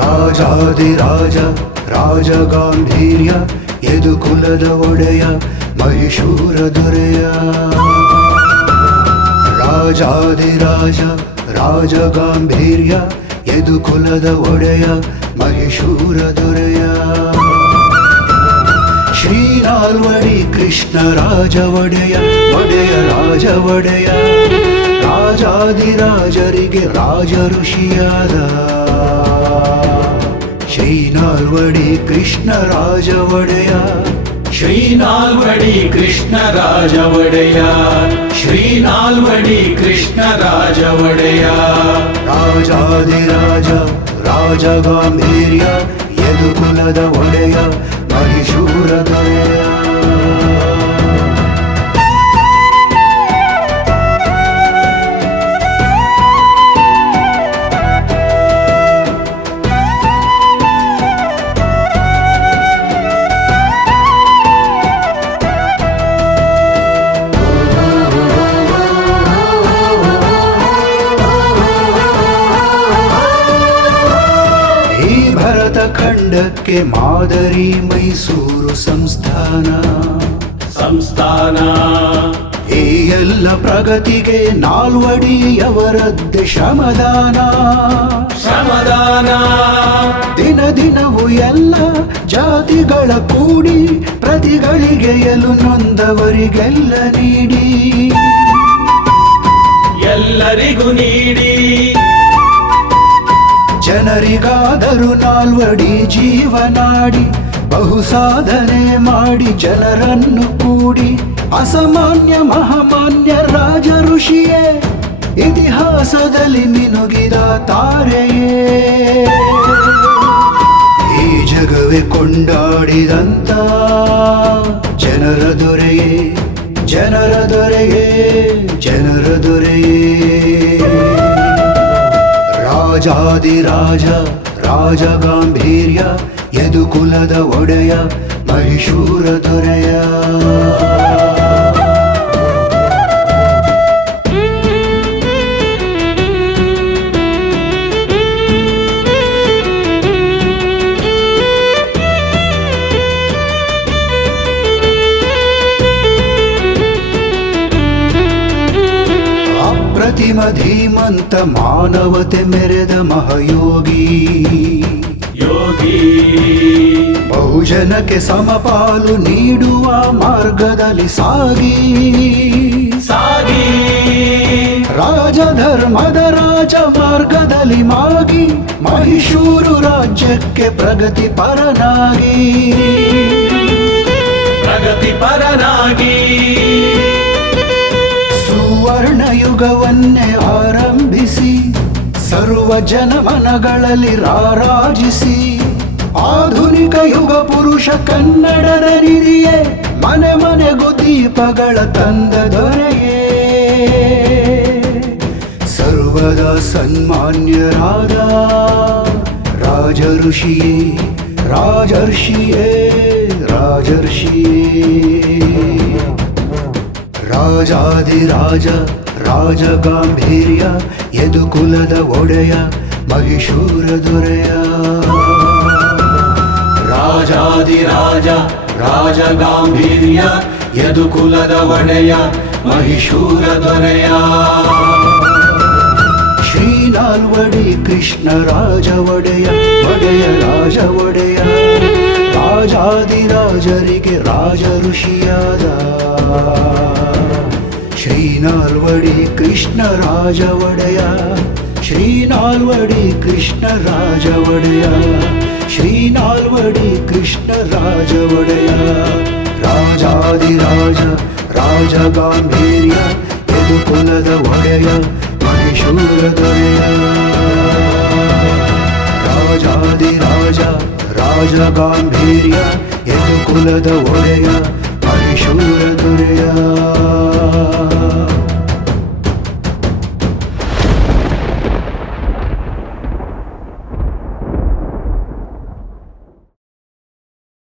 ರಾಜಾದಿರಾಜ ರಾಜ ಗಾಂಭೀರ್ಯ ಯದುಕುಲದ ಒಡೆಯ ಮಹಿಷೂರ ದೊರೆಯ ರಾಜಾದಿರಾಜ ರಾಜ ಗಾಂಭೀರ್ಯ ಯದುಕುಲದ ಒಡೆಯ ಮಹಿಷೂರ ದೊರೆಯ. ಶ್ರೀನಾಲ್ವಡಿ ಕೃಷ್ಣ ರಾಜ ಒಡೆಯ ಒಡೆಯ ರಾಜ ಒಡೆಯ ರಾಜಾದಿರಾಜರಿಗೆ ರಾಜ ಋಷಿಯಾದ. ಶ್ರೀನಾಲ್ವಡಿ ಕೃಷ್ಣ ರಾಜ ಒಡೆಯ ಶ್ರೀನಾಲ್ವಡಿ ಕೃಷ್ಣ ರಾಜ ಒಡೆಯ ಶ್ರೀನಾಲ್ವಡಿ ಕೃಷ್ಣ ರಾಜ ಒಡೆಯ ರಾಜಾದಿರಾಜ ರಾಜ ಗಾಂಭೀರ್ಯ ಯದುಕುಲದ ಒಡೆಯ, ಮಹಿಷೂರ ದೊರೆಯ. ಖಂಡಕ್ಕೆ ಮಾದರಿ ಮೈಸೂರು ಸಂಸ್ಥಾನ. ಸಂಸ್ಥಾನ. ಈ ಎಲ್ಲ ಪ್ರಗತಿಗೆ ನಾಲ್ವಡಿಯವರದ್ದೇ ಶ್ರಮದಾನ. ಶ್ರಮದಾನ. ದಿನ ದಿನವೂ ಎಲ್ಲ ಜಾತಿಗಳ ಕೂಡಿ ಪ್ರತಿಗಳಿಗೆ ಎಲು ನೊಂದವರಿಗೆಲ್ಲ ನೀಡಿ. ಎಲ್ಲರಿಗೂ ನೀಡಿ. ಜನರಿಗಾದರೂ ನಾಲ್ವಡಿ ಜೀವನಾಡಿ ಬಹು ಸಾಧನೆ ಮಾಡಿ ಜನರನ್ನು ಕೂಡಿ, ಅಸಾಮಾನ್ಯ ಮಹಾಮಾನ್ಯ ರಾಜ ಋಷಿಯೇ, ಇತಿಹಾಸದಲ್ಲಿ ಮಿನುಗಿದ ತಾರೆಯೇ. ಈ ಜಗವೇ ಕೊಂಡಾಡಿದಂತ ಜನರ ದೊರೆಯೇ, ಜನರ ರಾಜಾದಿರಾಜ ರಾಜ ಗಾಂಭೀರ್ಯ ಯದುಕುಲದ ಒಡೆಯ ಮಹಿಷೂರ ದೊರೆಯ. ಅಪ್ರತಿಮ ಧೀಮಂತ ಮಾನವತೆ ಮೆರೆದ ಮಹಯೋಗಿ. ಯೋಗಿ. ಬಹುಜನಕ್ಕೆ ಸಮಪಾಲು ನೀಡುವ ಮಾರ್ಗದಲ್ಲಿ ಸಾಗಿ. ಸಾಗಿ. ರಾಜಧರ್ಮದ ರಾಜ ಮಾರ್ಗದಲ್ಲಿ ಮಾಗಿ. ಮಹಿಷೂರು ರಾಜ್ಯಕ್ಕೆ ಪ್ರಗತಿ ಪರನಾಗಿ. ಯುಗವನ್ನೇ ಆರಂಭಿಸಿ, ಸರ್ವ ಜನಮನಗಳಲ್ಲಿ ರಾರಾಜಿಸಿ. ಆಧುನಿಕ ಯುಗ ಪುರುಷ ಕನ್ನಡದ ನಿಧಿಯೇ, ಮನೆ ಮನೆಗೂ ದೀಪಗಳ ತಂದ ದೊರೆಯೇ. ಸರ್ವದ ಸನ್ಮಾನ್ಯರಾದ ರಾಜ ಋಷಿಯೇ ರಾಜರ್ಷಿಯೇ ರಾಜರ್ಷಿಯೇ. ರಾಜಾದಿರಾಜ ರಾಜ ಗಾಂಭೀರ್ಯ ಯದುಕುಲದ ಒಡೆಯ, ಮಹಿಷೂರ ದೊರೆಯ. ರಾಜಾದಿರಾಜ ರಾಜ ಗಾಂಭೀರ್ಯ ಯದುಕುಲದ ಒಡೆಯ, ಮಹಿಷೂರ ದೊರೆಯ. ಶ್ರೀನಾಲ್ವಡಿ ಕೃಷ್ಣ ರಾಜ ಒಡೆಯ ಒಡೆಯ ರಾಜ ಒಡೆಯ. ರಾಜಾದಿರಾಜರಿಗೆ ರಾಜ ಋಷಿಯಾದ. ಶ್ರೀನಾಲ್ವಡಿ ಕೃಷ್ಣ ರಾಜ ಒಡೆಯ ಶ್ರೀನಾಲ್ವಡಿ ಕೃಷ್ಣ ರಾಜ ಒಡೆಯ ಶ್ರೀನಾಲ್ವಡಿ ಕೃಷ್ಣ ರಾಜ ಒಡೆಯ ರಾಜಾದಿರಾಜ ರಾಜ ಗಾಂಭೀರ್ಯ, ಯದುಕುಲದ ಒಡೆಯ ಮಹಿಷೂರ ದೊರೆಯ. ರಾಜಾದಿರಾಜ ರಾಜ ಗಾಂಭೀರ್ಯ, ಯದುಕುಲದ ಒಡೆಯ ಮಹಿಷೂರ ದೊರೆಯ.